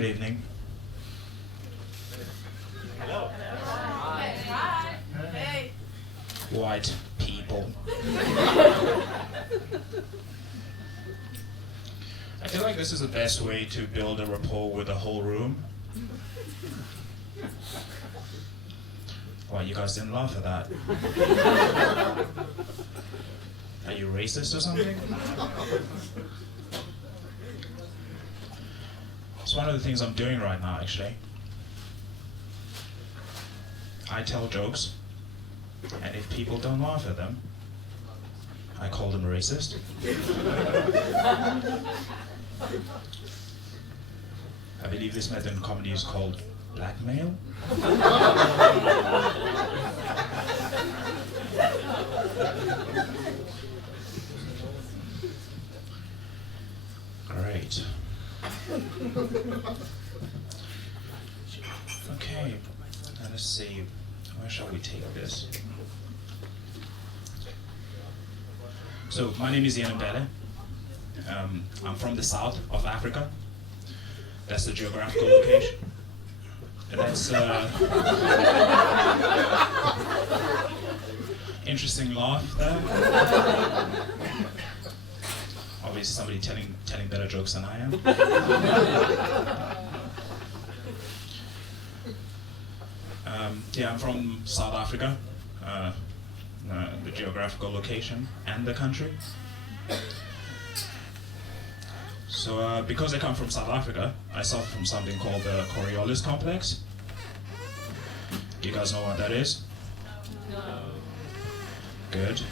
Good evening. Hello. Hi. Hey. White people. I feel like this is the best way to build a rapport with the whole room. Why, you guys didn't laugh at that? Are you racist or something? It's one of the things I'm doing right now, actually. I tell jokes, and if people don't laugh at them, I call them racist. I believe this method in comedy is called blackmail. Great. Okay, let's see. Where shall we take this? So, my name is Mbelle. I'm from the south of Africa. That's the geographical location. That's interesting laugh there. Obviously, somebody telling better jokes than I am. Yeah, I'm from South Africa, the geographical location and the country. So because I come from South Africa, I suffer from something called the Coriolis complex. Do you guys know what that is? No. Good.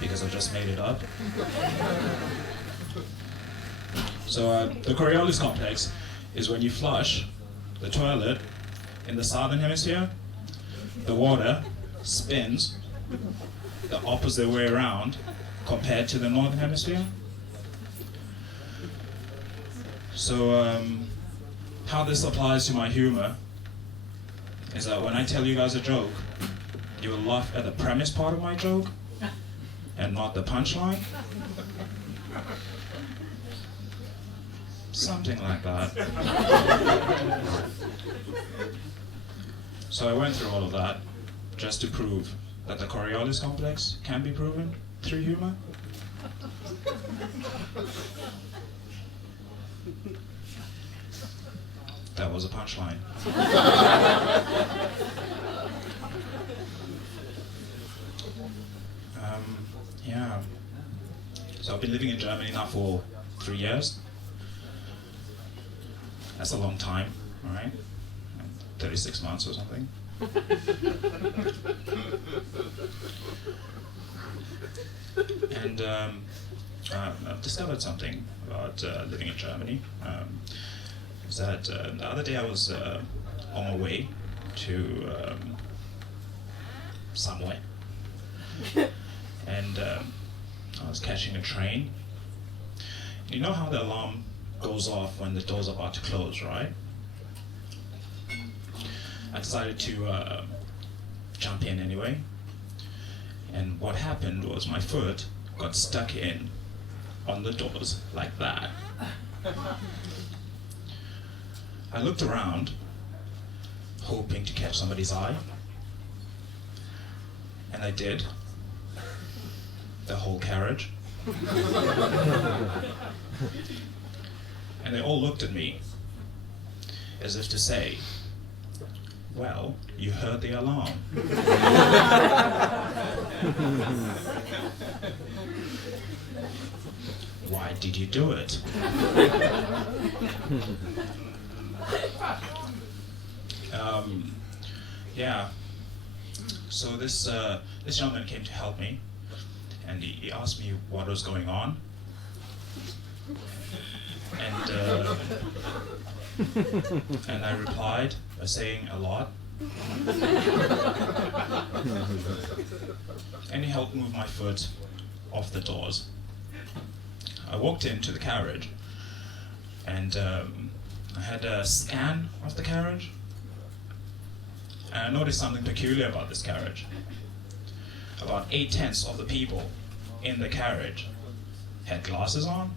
Because I just made it up. So the Coriolis complex is when you flush the toilet in the southern hemisphere, the water spins the opposite way around compared to the northern hemisphere. So how this applies to my humor is that when I tell you guys a joke, you will laugh at the premise part of my joke and not the punchline. Something like that. So I went through all of that just to prove that the Coriolis complex can be proven through humor. That was a punchline. Yeah. So I've been living in Germany now for 3 years. That's a long time, all right? 36 months or something. And I've discovered something about living in Germany. Is that the other day I was on my way to somewhere. And I was catching a train. You know how the alarm goes off when the door's about to close, right? I decided to jump in anyway. And what happened was my foot got stuck in on the doors like that. I looked around, hoping to catch somebody's eye. And I did. The whole carriage. And they all looked at me as if to say, well, you heard the alarm. Why did you do it? Yeah. So this gentleman came to help me, and he asked me what was going on. And I replied by saying a lot. And he helped move my foot off the doors. I walked into the carriage, and I had a scan of the carriage. And I noticed something peculiar about this carriage. About 8/10 of the people in the carriage had glasses on.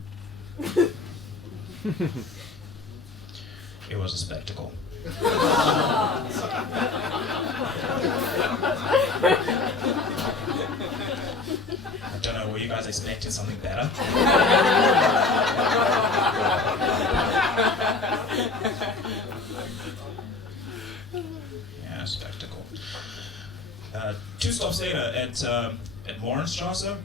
It was a spectacle. I don't know, were you guys expecting something better? Yeah, spectacle. 2 stops later at Mohrenstrasse,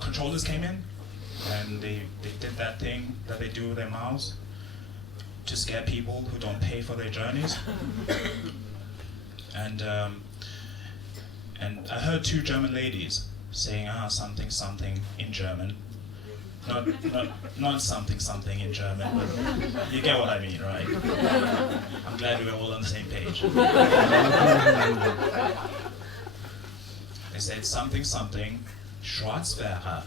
controllers came in and they did that thing that they do with their mouths to scare people who don't pay for their journeys. And I heard 2 German ladies saying something something in German. Not something something in German, but you get what I mean, right? I'm glad we're all on the same page. They said something something Schwarzwälder.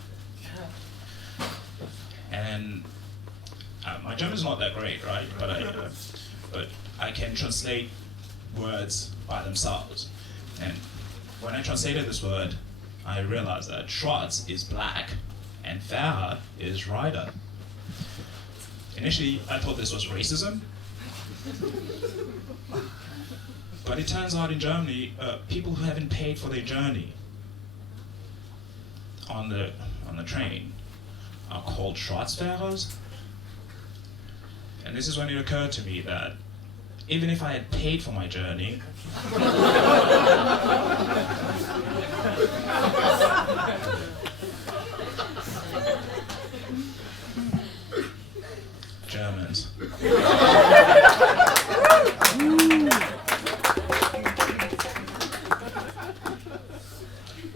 And my German's not that great, right? But I can translate words by themselves. And when I translated this word, I realized that Schwarz is black and Fahrer is rider. Initially, I thought this was racism. But it turns out in Germany, people who haven't paid for their journey on the train are called Schwarzfahrers. And this is when it occurred to me that even if I had paid for my journey, Germans.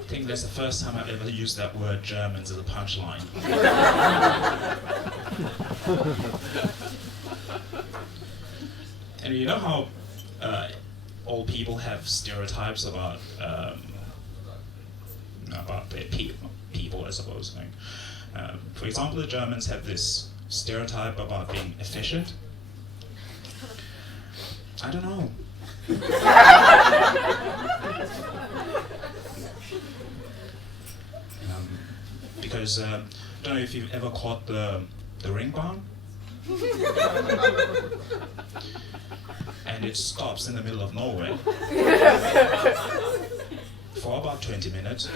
I think that's the first time I've ever used that word Germans as a punchline. And you know how old people have stereotypes about their people, I suppose. For example, the Germans have this stereotype about being efficient. I don't know. Because I don't know if you've ever caught the ringbahn. And it stops in the middle of nowhere for about 20 minutes.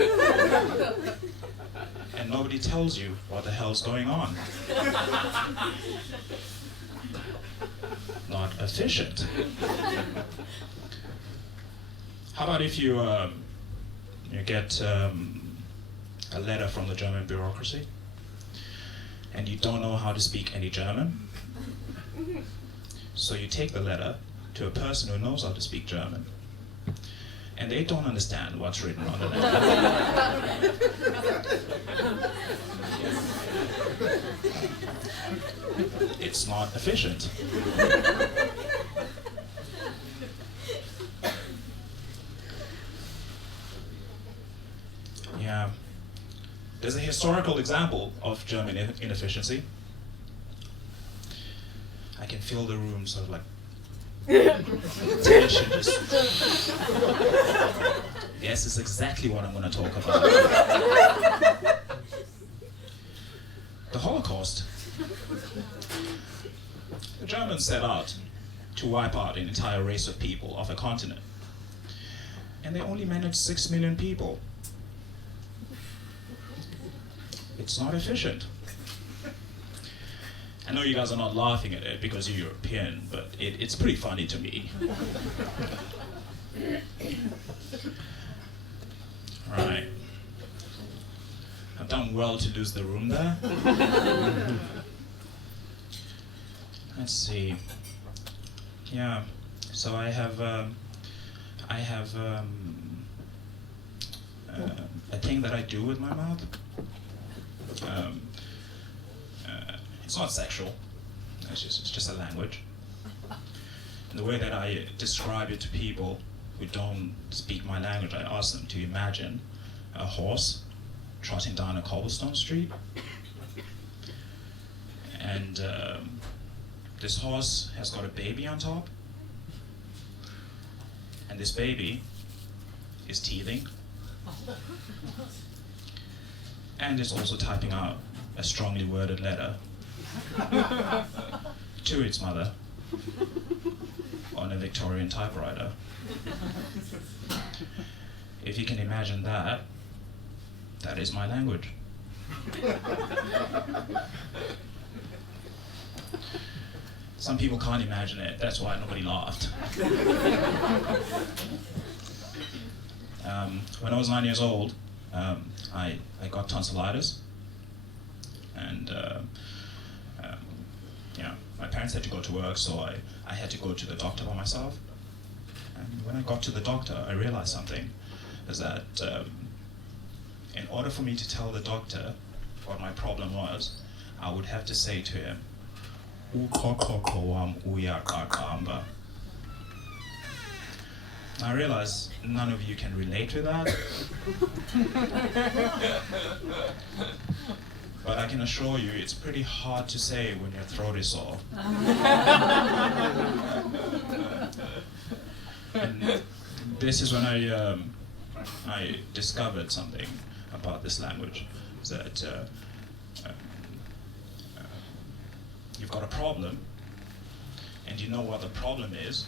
And nobody tells you what the hell's going on. Not efficient. How about if you get a letter from the German bureaucracy and you don't know how to speak any German? So you take the letter to a person who knows how to speak German, and they don't understand what's written on the letter. It's not efficient. Yeah. There's a historical example of German inefficiency. I can feel the room sort of like tension just. Yes, it's exactly what I'm going to talk about. The Holocaust. The Germans set out to wipe out an entire race of people of a continent. And they only managed 6 million people. It's not efficient. I know you guys are not laughing at it because you're European, but it's pretty funny to me. Right. I've done well to lose the room there. Let's see. Yeah. So I have a thing that I do with my mouth. It's not sexual. It's just a language. And the way that I describe it to people who don't speak my language, I ask them to imagine a horse trotting down a cobblestone street. And this horse has got a baby on top. And this baby is teething. And it's also typing out a strongly worded letter to its mother on a Victorian typewriter. If you can imagine that, that is my language. Some people can't imagine it, that's why nobody laughed. When I was 9 years old, I got tonsillitis, and my parents had to go to work, so I had to go to the doctor by myself. And when I got to the doctor, I realized something, is that in order for me to tell the doctor what my problem was, I would have to say to him, awquard. I realize none of you can relate to that, but I can assure you it's pretty hard to say when your throat is sore. And this is when I discovered something about this language, that you've got a problem, and you know what the problem is,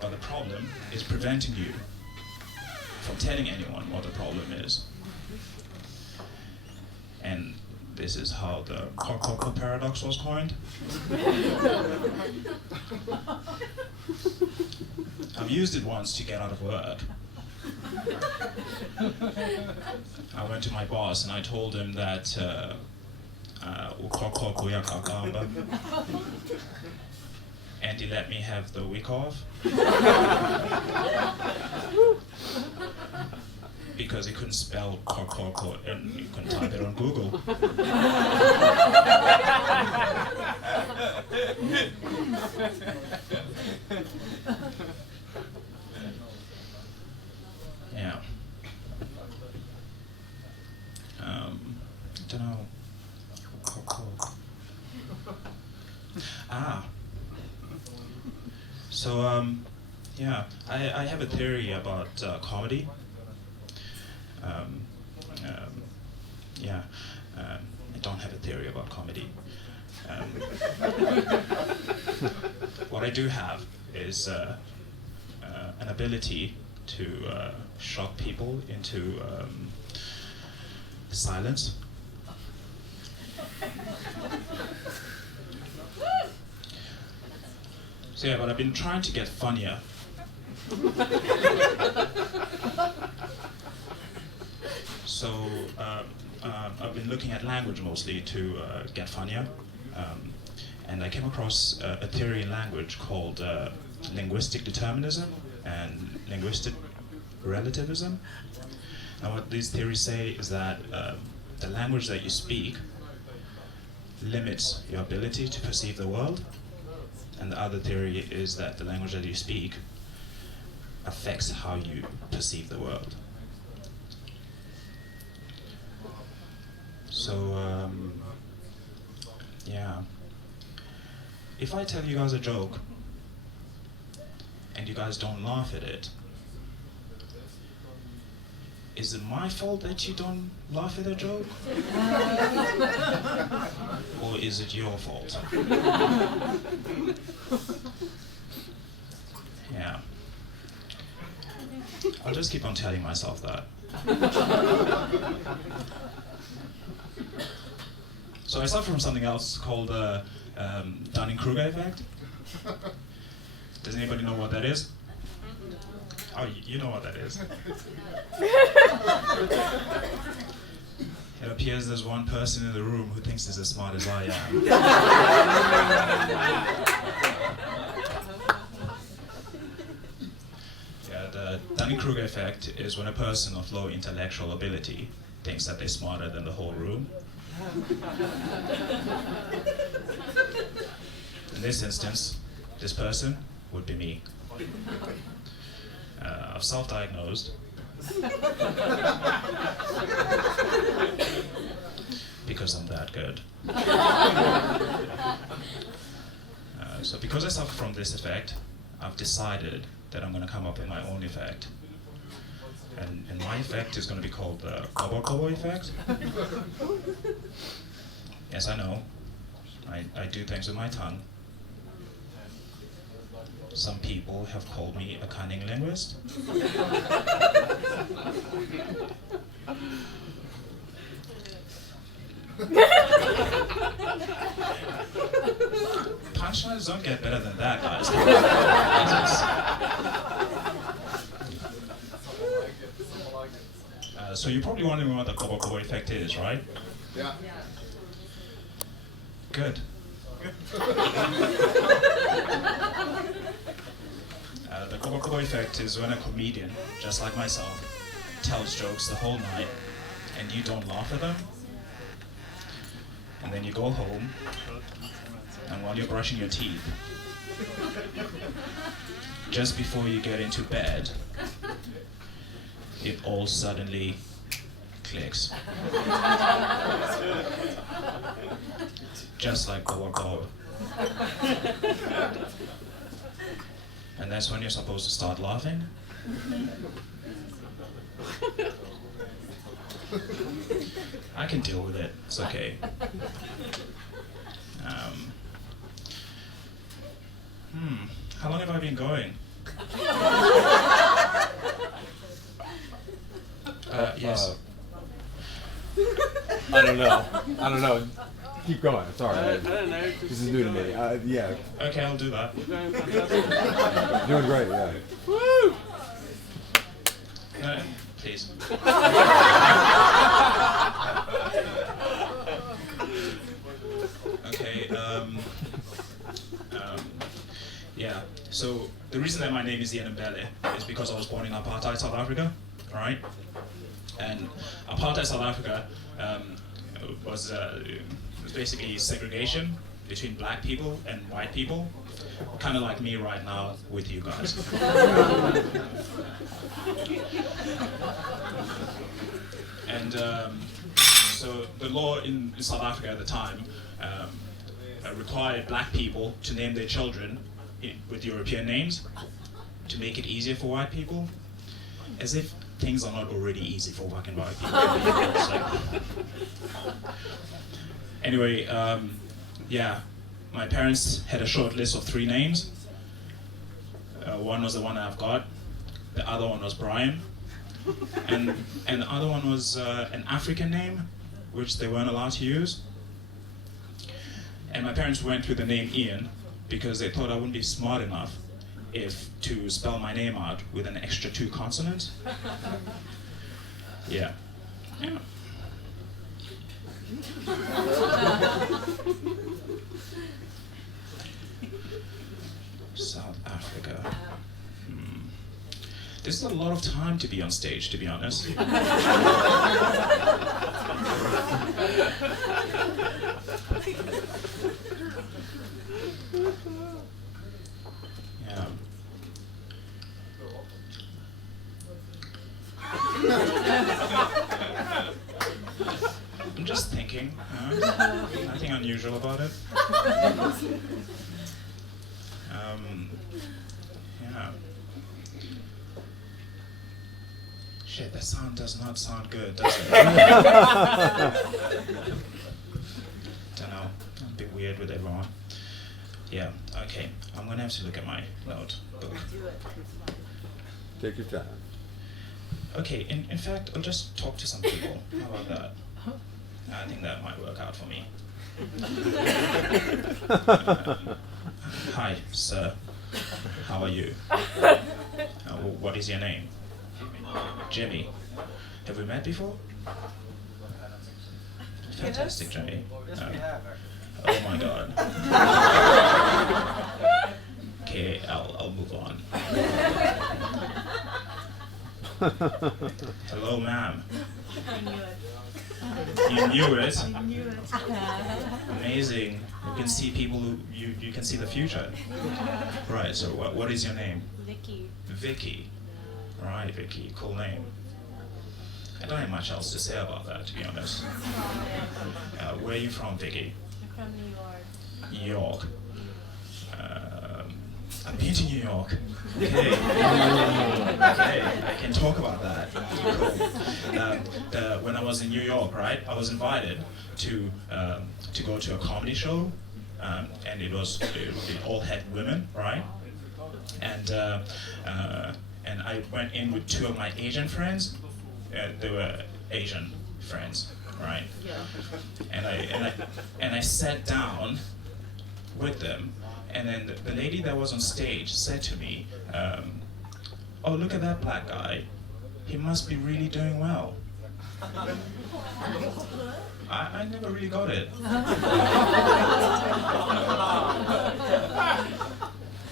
but the problem is preventing you from telling anyone what the problem is. And this is how the awquard paradox was coined. I've used it once to get out of work. I went to my boss and I told him that and he let me have the week off because he couldn't spell and you couldn't type it on Google. Yeah. Don't know. So yeah, I have a theory about comedy. I don't have a theory about comedy. What I do have is an ability to shock people into silence. So yeah, but I've been trying to get funnier. So I've been looking at language mostly to get funnier. And I came across a theory in language called linguistic determinism and linguistic relativism. Now what these theories say is that the language that you speak limits your ability to perceive the world. And the other theory is that the language that you speak affects how you perceive the world. So, yeah. If I tell you guys a joke, and you guys don't laugh at it, is it my fault that you don't laugh at a joke? Or is it your fault? Yeah. I'll just keep on telling myself that. So I suffer from something else called the Dunning-Kruger effect. Does anybody know what that is? Oh, you know what that is. It appears there's one person in the room who thinks he's as smart as I am. Yeah, the Dunning-Kruger effect is when a person of low intellectual ability thinks that they're smarter than the whole room. In this instance, this person would be me. I've self-diagnosed because I'm that good. So because I suffer from this effect, I've decided that I'm going to come up with my own effect. And my effect is going to be called the awquard effect. Yes, I know. I do things with my tongue. Some people have called me a cunning linguist. Punchlines don't get better than that, guys. So you're probably wondering what the kobo kobo effect is, right? Yeah. Good. The kobo kobo effect is when a comedian, just like myself, tells jokes the whole night and you don't laugh at them. And then you go home, and while you're brushing your teeth, just before you get into bed, it all suddenly clicks. Just like Bob Bob. And that's when you're supposed to start laughing. I can deal with it, it's okay. How long have I been going? Yes. I don't know. Keep going. Sorry. I don't know. This is new to me. Yeah. Okay, I'll do that. Doing great, yeah. Woo! Please. Okay, yeah, so the reason that my name is Ian Mbelle is because I was born in apartheid South Africa, right? And apartheid South Africa was basically segregation between black people and white people, kind of like me right now with you guys. And so the law in South Africa at the time required black people to name their children with European names to make it easier for white people, as if things are not already easy for fucking white people. So, anyway, yeah, my parents had a short list of 3 names. One was the one I've got, the other one was Brian, and the other one was an African name, which they weren't allowed to use. And my parents went with the name Ian because they thought I wouldn't be smart enough to spell my name out with an extra 2 consonants. Yeah. Yeah. South Africa. This is a lot of time to be on stage, to be honest. Yeah. I'm just thinking, nothing unusual about it. Yeah. Shit, that sound does not sound good, does it? Don't know, I'm a bit weird with everyone. Yeah, okay, I'm gonna have to look at my notebook. Take your time. Okay, in fact, I'll just talk to some people. How about that? I think that might work out for me. Hi, sir. How are you? What is your name? Jimmy. Have we met before? Fantastic, Jimmy. Oh my god. Okay, I'll move on. Hello, ma'am. I knew it. You knew it? I knew it. Amazing. You can see people who you can see the future. Right, so what is your name? Vicky. Vicky. Right, Vicky, cool name. I don't have much else to say about that, to be honest. Where are you from, Vicky? I'm from New York. New York. I've been to New York. Okay. Okay, I can talk about that. Cool. When I was in New York, right, I was invited to go to a comedy show, and it all had women, right? And I went in with two of my Asian friends. They were Asian friends, right? And I sat down with them, and then the lady that was on stage said to me, "Oh, look at that black guy. He must be really doing well." I never really got it.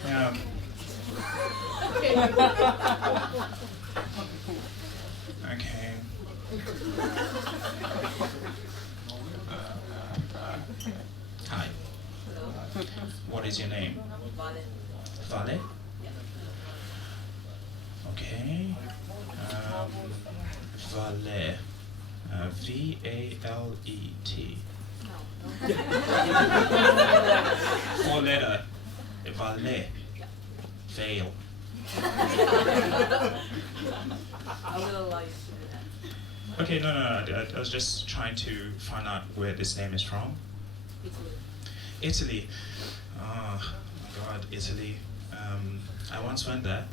Yeah. Okay. Hi. What is your name? Vale? Okay. Vale. V-A-L-E-T. Four letter. Vale. Veil. A little light. Okay, no. I was just trying to find out where this name is from. Italy. Oh my God, Italy. I once went there.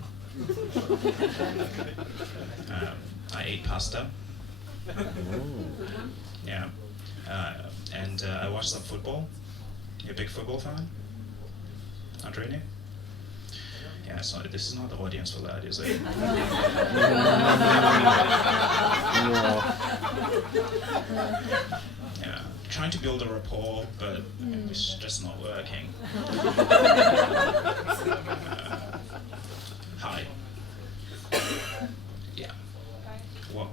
I ate pasta. Yeah. And I watched some football. You a big football fan? Not really? Yeah, so this is not the audience for that, is it? Yeah, trying to build a rapport, but it's just not working. Hi. Yeah.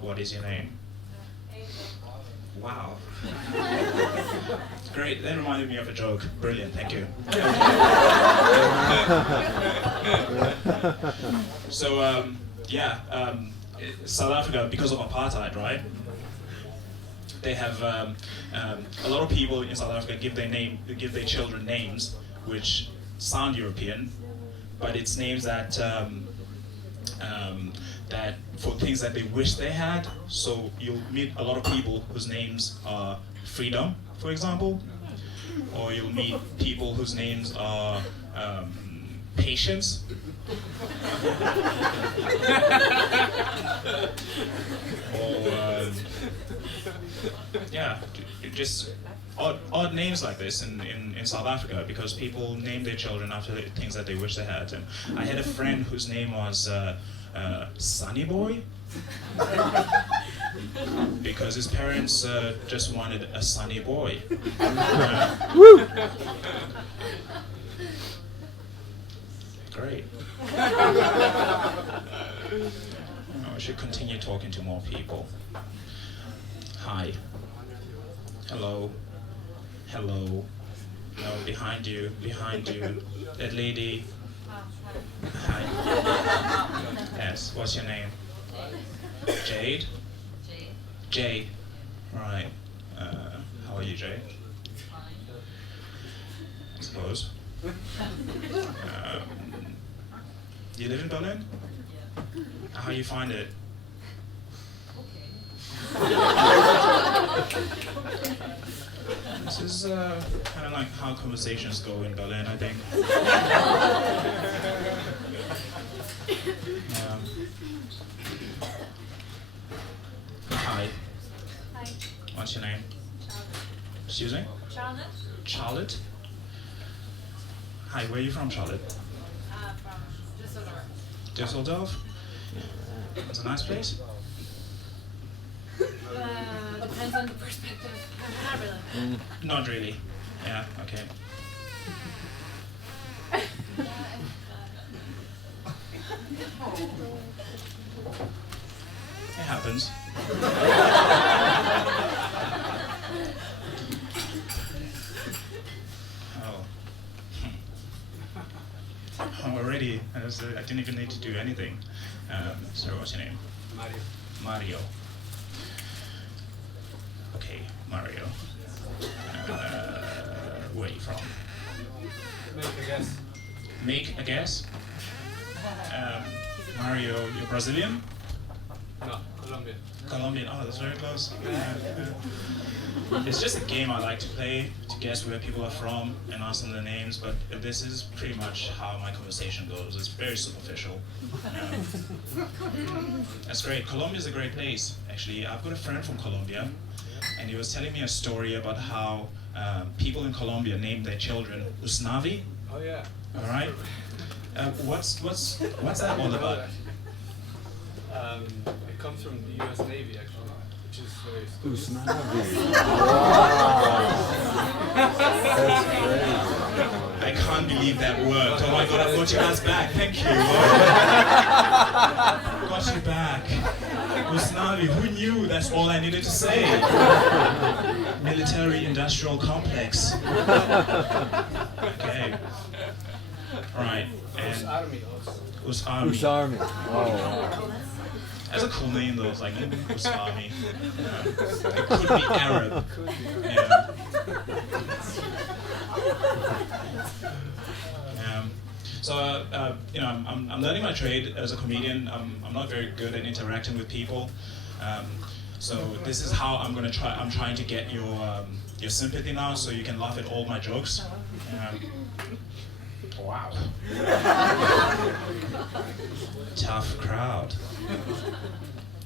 What is your name? Wow. Great, that reminded me of a joke. Brilliant, thank you. So, South Africa, because of apartheid, right? They have a lot of people in South Africa give their children names which sound European, but it's names that that for things that they wish they had. So you'll meet a lot of people whose names are Freedom, for example, or you'll meet people whose names are Patience. Or just odd names like this in South Africa, because people name their children after the things that they wish they had. And I had a friend whose name was Sunny Boy, because his parents just wanted a sunny boy. Woo! Great. I should continue talking to more people. Hi. Hello. Hello. No, behind you. That lady. Hi. Yes, what's your name? Jade? Jade. Right. How are you, Jade? I suppose. You live in Berlin? How you find it? This is kind of like how conversations go in Berlin, I think. Hi. Hi. What's your name? Charlotte. Excuse me? Charlotte? Charlotte? Hi, where are you from, Charlotte? From Düsseldorf. Düsseldorf? It's a nice place? Depends on the perspective. Not really. Not really. Yeah, okay. It happens. Oh. Already, I didn't even need to do anything. So what's your name? Mario. Mario. Okay, Mario. Where are you from? Make a guess. make a guess. Mario, you're Brazilian? No, Colombian. Colombian, oh, that's very close. It's just a game I like to play, to guess where people are from and ask them their names, but this is pretty much how my conversation goes. It's very superficial. That's great. Colombia is a great place, actually. I've got a friend from Colombia, and he was telling me a story about how people in Colombia named their children Usnavi. Oh yeah. All right. What's that all about? It comes from the U.S. Navy actually, which is very stupid. Usnavi. That's great. I can't believe that worked. Oh my god, I've got your ass back. Thank you. Got you back. Usnavi, who knew? That's all I needed to say. Military industrial complex. Okay. Right. And Army also. Usarmi. Usarmi. Oh, wow. That's a cool name though. It's like Usarmi. It could be Arab. Yeah. So you know, I'm learning my trade as a comedian. I'm not very good at interacting with people. So this is how I'm gonna try. I'm trying to get your sympathy now, so you can laugh at all my jokes. Wow. Tough crowd.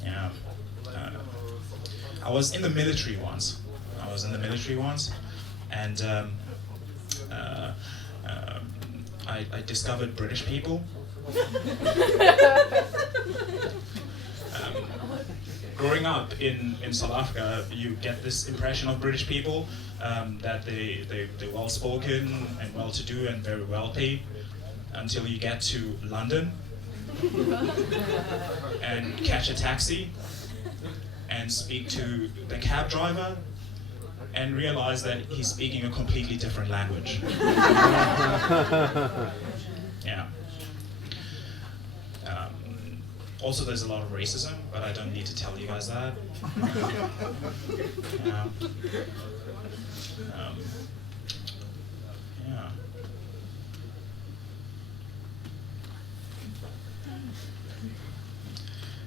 Yeah. I was in the military once. And I discovered British people. Growing up in South Africa, you get this impression of British people that they're well spoken and well to do and very well paid, until you get to London and catch a taxi and speak to the cab driver and realize that he's speaking a completely different language. Yeah. Also, there's a lot of racism, but I don't need to tell you guys that. Yeah. Yeah.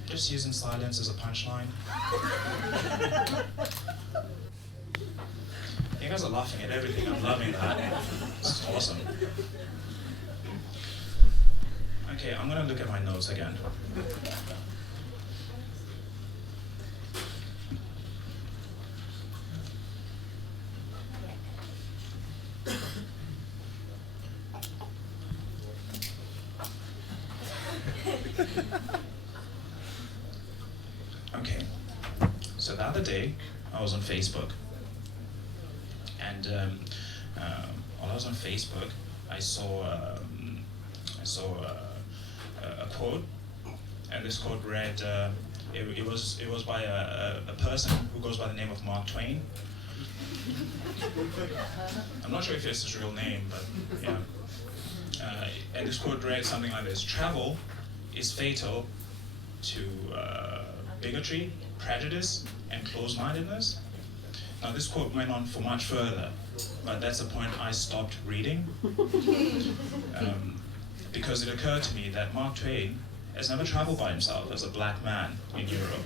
Just using silence as a punchline. You guys are laughing at everything. I'm loving that. It's awesome. Okay, I'm gonna look at my notes again. Okay, so the other day I was on Facebook, and while I was on Facebook, I saw a quote, and this quote read, it was by a person who goes by the name of Mark Twain. I'm not sure if it's his real name, but yeah. And this quote read something like this: "Travel is fatal to bigotry, prejudice, and closed-mindedness." Now this quote went on for much further, but that's the point I stopped reading. Because it occurred to me that Mark Twain has never traveled by himself as a black man in Europe.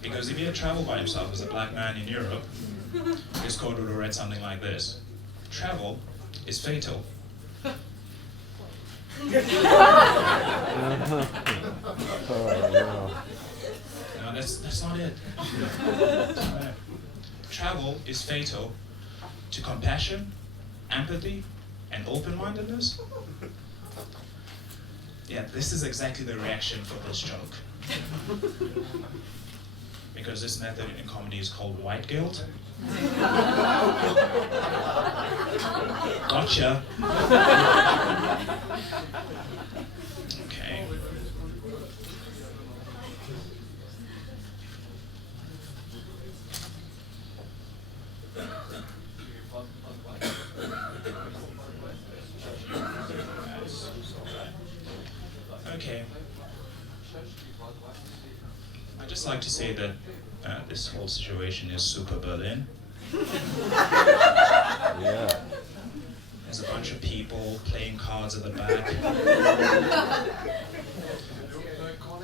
Because if he had traveled by himself as a black man in Europe, this quote would have read something like this: "Travel is fatal." No, that's not it. That's not it. Travel is fatal to compassion, empathy, and open-mindedness. Yeah, this is exactly the reaction for this joke. Because this method in comedy is called white guilt. Gotcha. Okay. Okay. I'd just like to say that this whole situation is super Berlin. Yeah. There's a bunch of people playing cards at the back.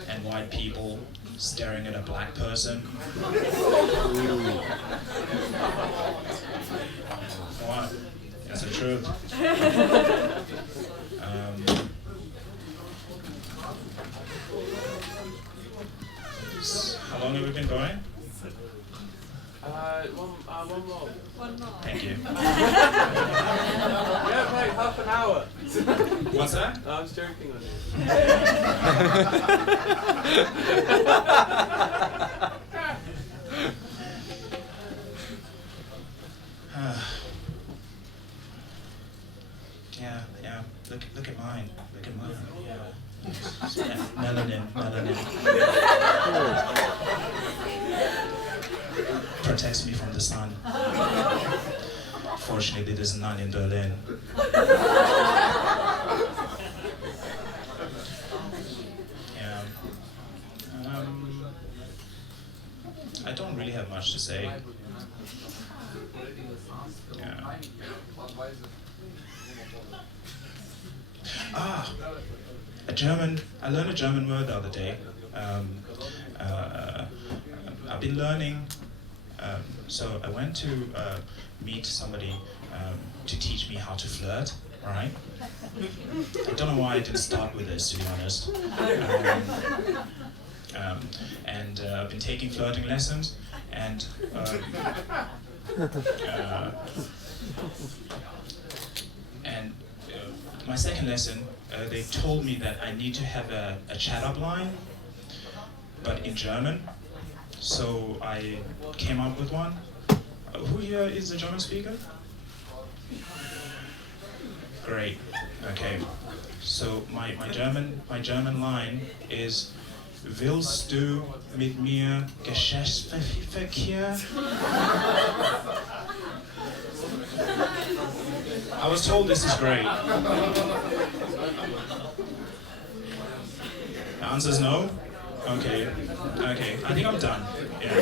And white people staring at a black person. What? It's the truth. How long have we been going? One more. One more. Thank you. Yeah, like half an hour. What's that? No, I was joking on you. Yeah. Look at mine. Look at mine. Yeah. Melanin. Protects me from the sun. Fortunately, there's none in Berlin. Yeah. I don't really have much to say. Yeah. I learned a German word the other day. I've been learning, so I went to meet somebody to teach me how to flirt, right? I don't know why I didn't start with this, to be honest. And I've been taking flirting lessons, and my second lesson, they told me that I need to have a chat-up line, but in German. So I came up with one. Who here is a German speaker? Great. Okay. So my German line is: Willst du mit mir Geschlechtsverkehr? I was told this is great. The answer's no? Okay. I think I'm done. Yeah.